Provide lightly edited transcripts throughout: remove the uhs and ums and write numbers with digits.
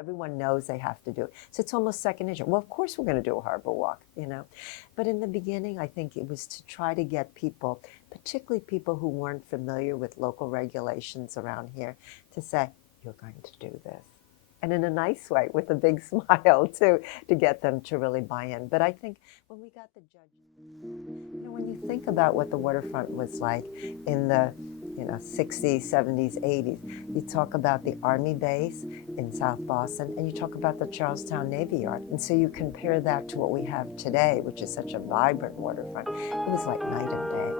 everyone knows they have to do it. So it's almost second nature. Well, of course we're going to do a harbor walk, you know. But in the beginning, I think it was to try to get people, particularly people who weren't familiar with local regulations around here, to say, you're going to do this. And in a nice way, with a big smile, too, to get them to really buy in. But I think when we got the judges, you know, when you think about what the waterfront was like in the 60s, 70s, 80s. You talk about the Army base in South Boston, and you talk about the Charlestown Navy Yard. And so you compare that to what we have today, which is such a vibrant waterfront. It was like night and day.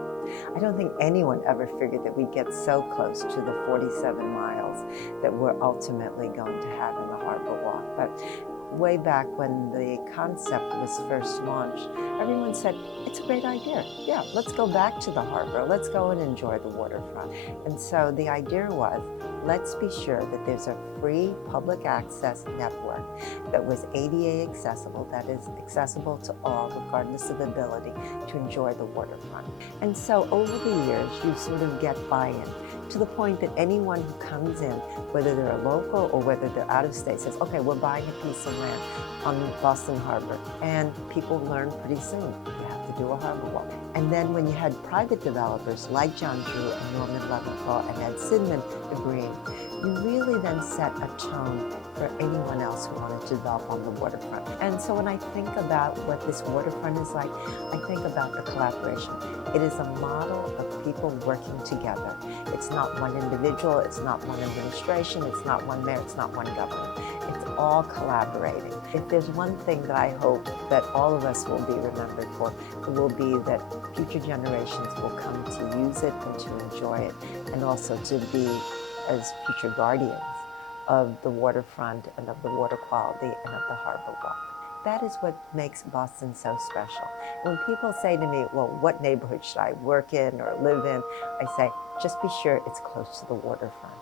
I don't think anyone ever figured that we'd get so close to the 47 miles that we're ultimately going to have in the Harborwalk. But way back when the concept was first launched, everyone said, it's a great idea. Yeah, let's go back to the harbor. Let's go and enjoy the waterfront. And so the idea was, let's be sure that there's a free public access network that was ADA accessible, that is accessible to all, regardless of ability, to enjoy the waterfront. And so over the years, you sort of get buy-in to the point that anyone who comes in, whether they're a local or whether they're out of state, says, okay, we're buying a piece of land on Boston Harbor. And people learn pretty soon, you have to do a harbor walk. And then when you had private developers like John Drew and Norman Leventhal and Ed Sidman agreeing, you really then set a tone for anyone else who wanted to develop on the waterfront. And so when I think about what this waterfront is like, I think about the collaboration. It is a model of people working together. It's not one individual, it's not one administration, it's not one mayor, it's not one governor. It's all collaborating. If there's one thing that I hope that all of us will be remembered for, it will be that future generations will come to use it and to enjoy it, and also to be as future guardians of the waterfront and of the water quality and of the harbor walk. That is what makes Boston so special. When people say to me, well, what neighborhood should I work in or live in? I say, just be sure it's close to the waterfront.